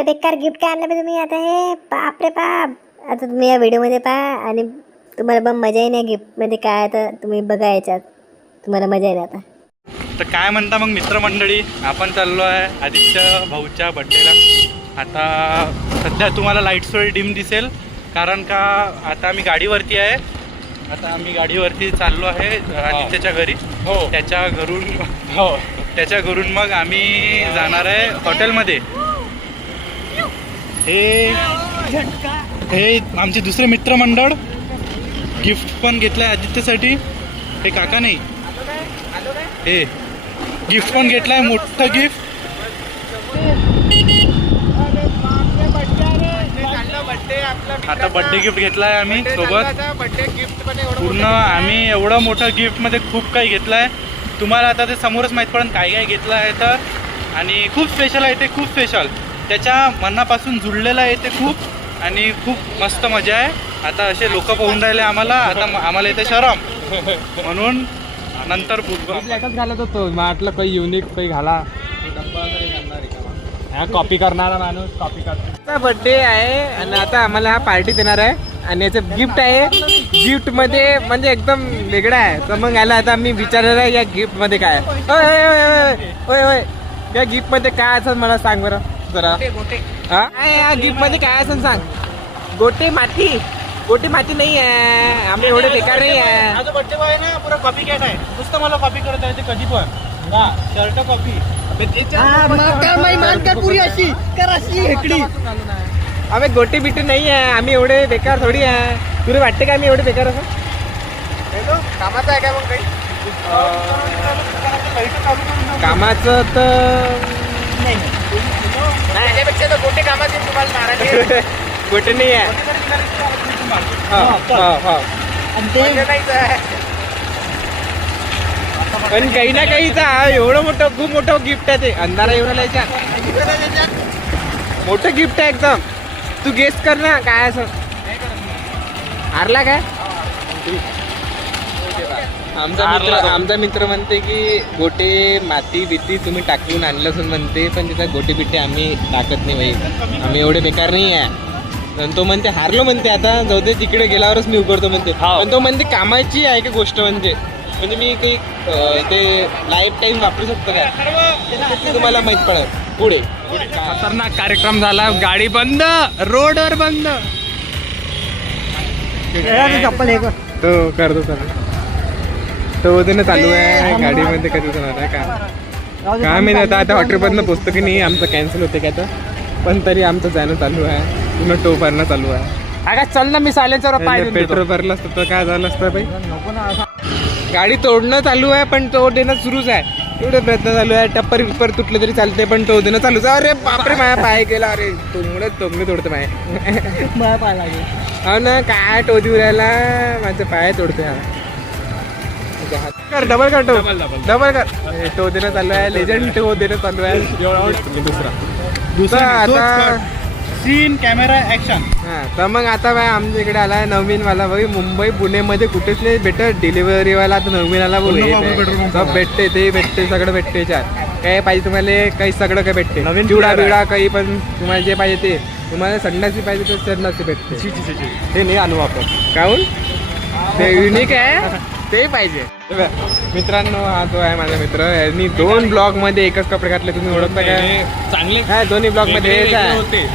अरे बेकार गिफ्ट काय आणलं बे तुम्ही आता हे बाप रे बाप. आता तुम्ही या व्हिडिओमध्ये पहा आणि तुम्हाला पण मजा येईल गिफ्टमध्ये काय तर तुम्ही बघा याच्यात तुम्हाला मजा येईल आता. तर काय म्हणता मग मित्रमंडळी, आपण चाललो आहे आदित्य भाऊच्या बड्डेला. आता सध्या तुम्हाला लाईट थोडी डिम दिसेल कारण का आता आम्ही गाडीवरती आहे. आता आम्ही गाडीवरती चाललो आहे आदित्यच्या घरी. हो, त्याच्या घरून मग आम्ही जाणार आहे हॉटेलमध्ये. हे आमचे दुसरे मित्रमंडळ गिफ्ट पण घेतलं आहे आदित्यसाठी. हे काका नाही, हे गिफ्ट पण घेतलं आहे, मोठं गिफ्ट. आता बड्डे गिफ्ट घेतला आहे आम्ही सोबत. पूर्ण आम्ही एवढं मोठं गिफ्टमध्ये खूप काही घेतलं आहे. तुम्हाला आता ते समोरच माहीत पडेल काय काय घेतलं आहे तर. आणि खूप स्पेशल आहे ते, खूप स्पेशल, त्याच्या मनापासून जुळलेलं आहे ते खूप. आणि खूप मस्त मजा आहे. आता असे लोक पाहून राहिले आम्हाला, आता आम्हाला इथे शरम म्हणून नंतर एकच घालत होतो. म्हटलं काही युनिक काही घाला. कॉपी करणारा माणूस कॉपी करतो. बर्थडे आहे आणि आता आम्हाला हा पार्टी देणार आहे आणि याचं गिफ्ट आहे. गिफ्ट मध्ये म्हणजे एकदम वेगळं आहे. तर मग याला आता मी विचारणार आहे या गिफ्ट मध्ये काय आहे. होय या गिफ्ट मध्ये काय असं मला सांग बरं जरा. हा या गिफ्ट मध्ये काय असं सांग. गोटे माती नाही आहे. आम्ही एवढे बेकार नाही आहे. माझा बड्डे बॉय ना पुरा कॉपी कॅट आहे. नुसतं मला कॉपी करत आहे ते कधी पण. Shirt copy. आम्ही गोटी बिटी नाही आहे. आम्ही एवढे बेकार थोडी आहे. तुला वाटते का आम्ही एवढे बेकार असं. कामाचं आहे का मग काही कामाचं तर त्याच्यापेक्षा गोटे कामाचे तुम्हाला नारायण गोटे नाही आहे. पण काही ना काहीच एवढं मोठं खूप मोठं गिफ्ट आहे ते. अंधारा एवढं याच्यात मोठं गिफ्ट आहे एकदम. तू गेस कर ना काय असं. हारला काय. आमचा मित्र म्हणते की गोटे माती बिती तुम्ही टाकून आणलं असून म्हणते, पण तिथं गोटे बिटे आम्ही टाकत नाही भाई. आम्ही एवढे बेकार नाही आहे. पण तो म्हणते हारलो म्हणते. आता जाऊ दे तिकडे गेल्यावरच मी उघडतो म्हणते. पण तो म्हणते कामाची आहे का गोष्ट म्हणजे मी काही ते लाईफ टाईम वापरू शकतो काय तुम्हाला माहित पडेल पुढे. खतरनाक कार्यक्रम झाला. गाडी बंद, रोडवर बंद. तो करतो सर तो उद्यानं चालू आहे गाडीमध्ये. कधी जाणार आहे का मी आता हॉटेलपर्यंत पोचतो की नाही. आमचं कॅन्सल होते काय तर, पण तरी आमचं जाणं चालू आहे. पुन्हा टो भरणं चालू आहे. काय चल ना मी सायलेन्सर पेट्रोल भरलं असतं तर काय झालं असतं भाई. गाडी तोडणं चालू आहे पण तो देणं सुरूच आहे. एवढे प्रयत्न चालू आहे. टप्पर बिप्पर तुटले तरी चालते पण तो देणं चालूच. अरे बापरे माझ्या पाय गेला. अरे तोंबडे तोडतो माझ्या पाय लागेल. हो ना काय टो देऊ राहिला. माझे पाय तोडते हा. कर डबल कर डबल कर. टो देणं चालू आहे. लेजंड टो देणं चालू आहे. दुसरा आता सीन कॅमेरा ॲक्शन. हा तर मग आता बाय आमच्या इकडे आलाय नवीन वाला भाई. मुंबई पुणेमध्ये कुठेच नाही भेटत डिलिव्हरी वाला. आता नवीन आला बोल सब भेटते ते भेटते सगळं भेटते. चार काय पाहिजे तुम्हाला काही सगळं काय भेटते. नवीन चिवडा बिवडा काही पण तुम्हाला जे पाहिजे ते. तुम्हाला संडासी पाहिजे तर संडासी भेटते. ते नाही आणू आपण काहून ते युनिक आहे ते पाहिजे. मित्रांनो हा जो आहे माझा मित्र. यांनी 2 ब्लॉग मध्ये एकच कपडे घातले. तुम्ही ओळखता काय. चांगले काय दोन्ही ब्लॉग मध्ये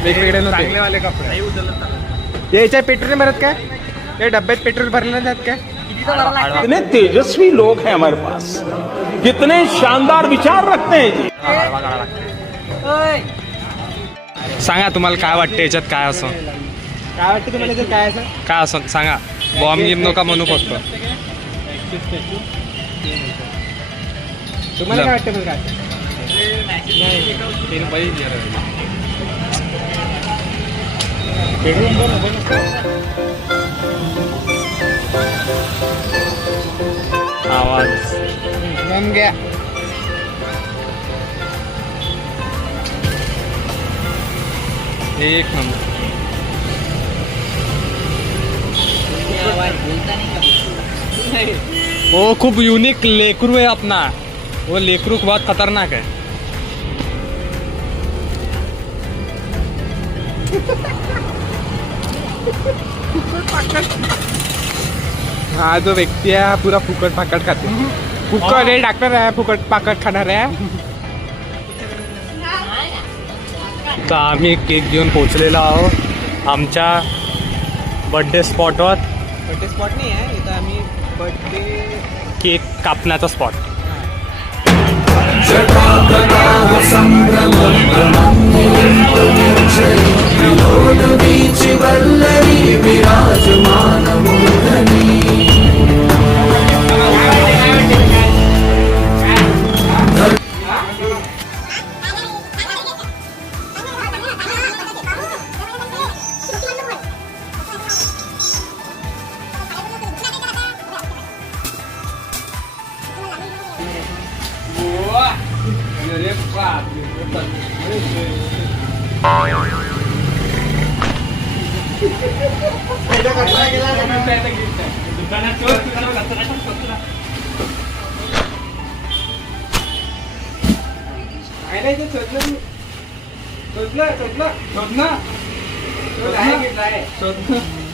वेगवेगळे चांगले वाले कपडे. याच्या पेट्रोल नाही भरत काय. या डब्यात पेट्रोल भरलं जात काय. कितने तेजस्वी लोग हैं हमारे पास, कितने शानदार विचार रखते हैं जी. सांगा तुम्हाला काय वाटतं याच्यात काय असं. काय वाटतं तुम्हाला काय असं काय असं सांगा. बॉम्ब गिम नका म्हणू फक्त. तुम्हाला काय वाटतं काय. आवाज घ्या. एक नंबर. वो खूप युनिक लेकरू है अपना. वो लेकरू बहुत खतरनाक है. हा जो व्यक्ती आहे हा पुरा फुकट पाकट खाते. फुकट हे डॉक्टर आहे, फुकट पाकट खाणार आहे. तर आम्ही केक घेऊन पोहोचलेलो आहोत आमच्या बर्थडे स्पॉटवर. बर्थडे स्पॉट नाही आहे इथं, आम्ही बर्थडे केक कापण्याचा स्पॉट.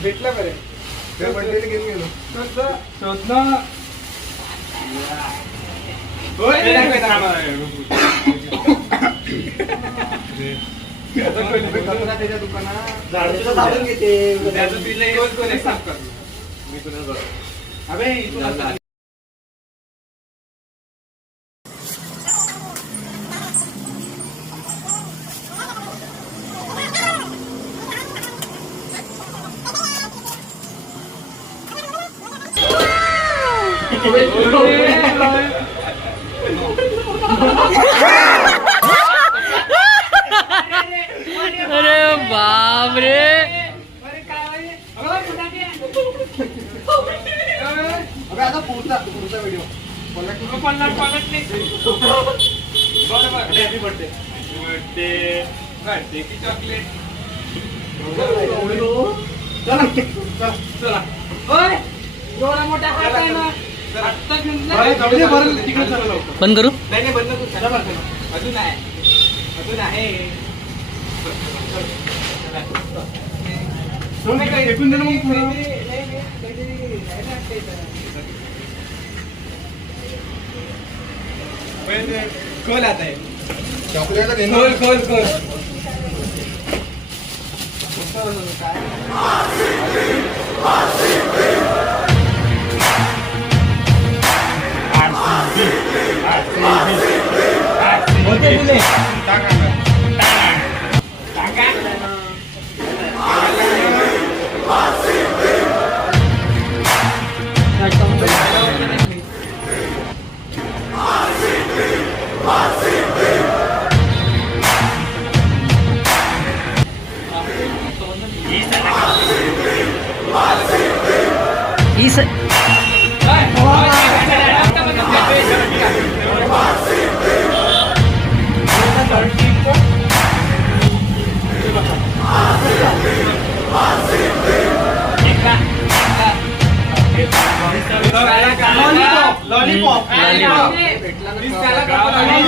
भेटला बरे बर्थडे घेऊन गेलो. त्याच्या दुकानात घेते. अरे बाप रे. आता पुढचा व्हिडिओ हॅपी बर्थडे. बर्थडे की चॉकलेट. चला एवढा मोठा हात आहे ना. तिकडे चला लवकर. बंद करू. नाही बंद करू. अजून आहे, अजून आहे. फेकून दे ना मग पुढं. खोल आता आहे चॉकलेट खोल.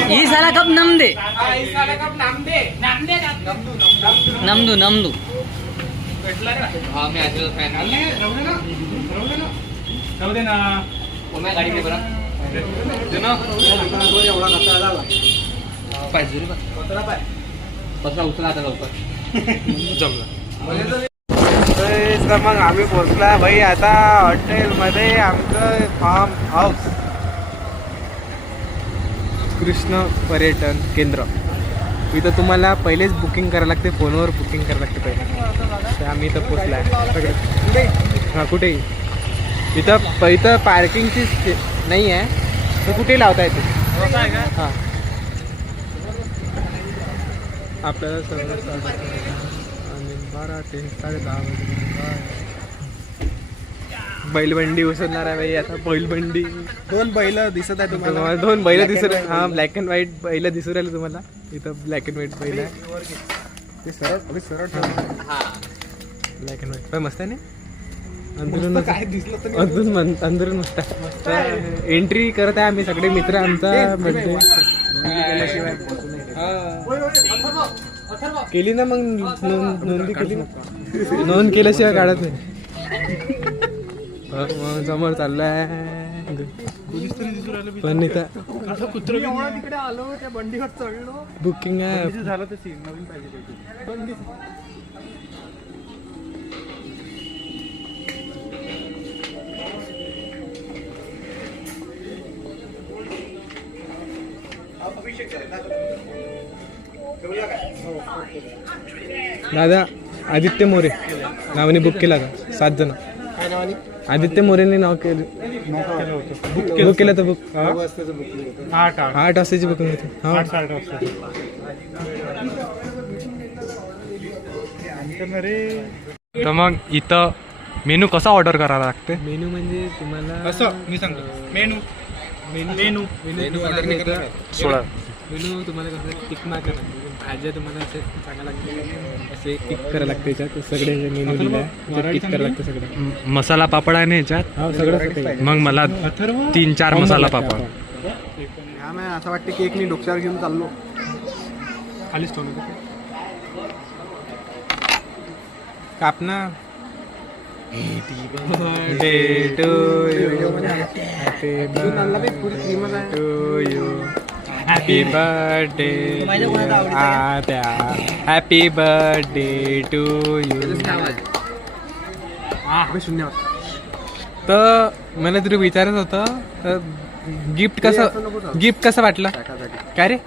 ही साला कप नमदे. नमदू. जाऊ दे ना. तर मग आम्ही पोहोचला भाई आता हॉटेलमध्ये आमचं फार्म हाऊस कृष्ण पर्यटन केंद्र. इथं तुम्हाला पहिलेच बुकिंग करायला लागते, फोनवर बुकिंग करायला लागते पहिले. तर आम्ही इथं पोचला आहे सगळे. हां कुठेही इथं पार्किंगची नाही आहे, तर कुठेही लावता येते. हां आपल्याला सर्व आणि 12 ते 10:30 वाजता बैलबंडी उसरणार आहे भाई. आता बैलबंडी 2 बैल दिसत आहे तुम्हाला. 2 बैल दिसत आहे. हां ब्लॅक अँड व्हाईट बैल दिसू राहिले तुम्हाला. इथं ब्लॅक अँड व्हाईट बैल आहे. ते सरळ ठेवा. ब्लॅक अँड व्हाईट पण मस्त आहे ना. अंदरून काय दिसलं तर अंदरून मस्त एंट्री करत आहे आम्ही सगळे मित्र. आमचा बर्थडे केली ना मग नोंदणी केली ना नोंद केल्याशिवाय काढत नाही. मग समोर चाललाय पण इथं बुकिंग आहे. झालं तर नवीन पाहिजे. दादा आदित्य मोरे नावाने बुक केला का 7 जण. आदित्य मोरेने नाव केलं बुक केलं तर बुक 8 वाजताची बुकिंग होती. तर मग इथं मेनू कसा ऑर्डर करायला लागते? मेनू म्हणजे तुम्हाला असं मी सांगतो मेनू मेनू सोळा मेनू तुम्हाला कसं टिक मार्क करायला लागते. भाज्या तुम्हाला असे सांगायला लागते असे टिक करायला लागते याच्यात सगळे मेनू दिला टिक करायला लागते सगळं. मसाला पापड आहे ना याच्यात? हा सगळं. मग मला 3-4 मसाला पापड. हा मॅ असं वाटतं की एक मी डोक्यावर घेऊन चाललो खालीच ठेवून कापना. हॅपी बर्थडे आत्या हॅपी बर्थडे टू यू. तर मला तुला विचारत होतं गिफ्ट कसं वाटलं काय रे?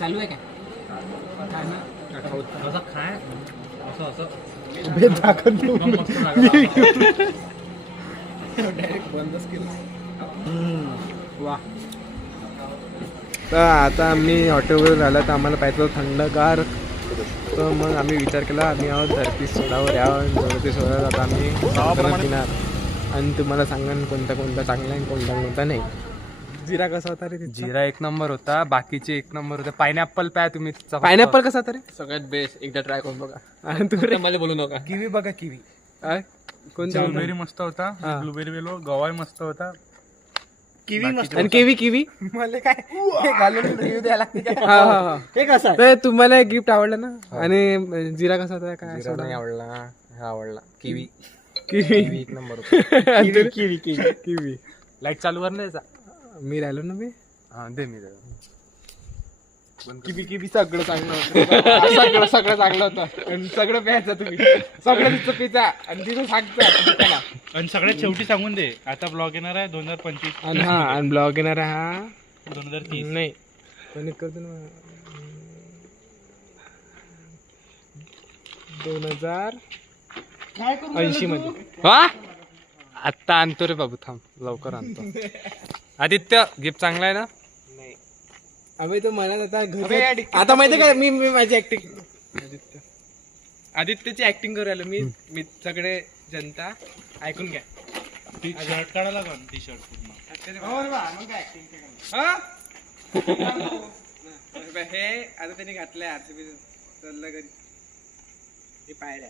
चालू आहे काय? तर आता आम्ही हॉटेलवर आला तर आम्हाला पाहिजे होतं थंडगार. तर मग आम्ही विचार केला आम्ही आहोत धरती सोडावर यावं. धरती सोडावर आता आम्ही समुद्रात पिणार आणि तुम्हाला सांगेन कोणता कोणता चांगला आहे कोणता कोणता नाही. जिरा कसा होता रे? जिरा 1 नंबर होता, बाकीचे 1 नंबर होते. पायनॅपल प्या तुम्ही. पायनॅपल कसा होता रे? सगळ्यात बेस्ट. एकदा ट्राय करून बघा. आणि तू मला बोलू नका. किवी बघा किवी. कोणता ब्लूबेरी मस्त होता. ब्लूबेरी वेलो गवाय मस्त होता. किवी मस्त. आणि केवी मला काय घालून रिव्ह्यू द्यायला हा हे कसं तर तुम्हाला गिफ्ट आवडलं ना? आणि जिरा कसा होता काय? नाही आवडला. हा आवडला. Kiwi kiwi 1 number. Kiwi light चालू कर ना. मी राहिलो ना मी. हा दे मी किवी सगळं चांगलं होतं. सगळं चांगलं होतं आणि सगळं प्यायचं तुम्ही सगळं तिथं पिता आणि तिथं सांगता. आणि सगळ्यात शेवटी सांगून दे आता ब्लॉग येणार आहे 2025 आणि हा आणि ब्लॉग येणार आहे हा 2030. नाही कनेक्ट करतो ना 2080 मध्ये. वा आत्ता आणतो रे बाबू, थांब लवकर आणतो. आदित्य गिफ्ट चांगला आहे ना? अबे तो मला आता माहिती काय मी माझी ऍक्टिंग आदित्यची ऍक्टिंग करू राहिलो मी सगळे जनता ऐकून घ्या. टी शर्ट काढायला का टी शर्ट हे आता त्यांनी घातलंय आरसीबी चाललं घरी. हे पायऱ्या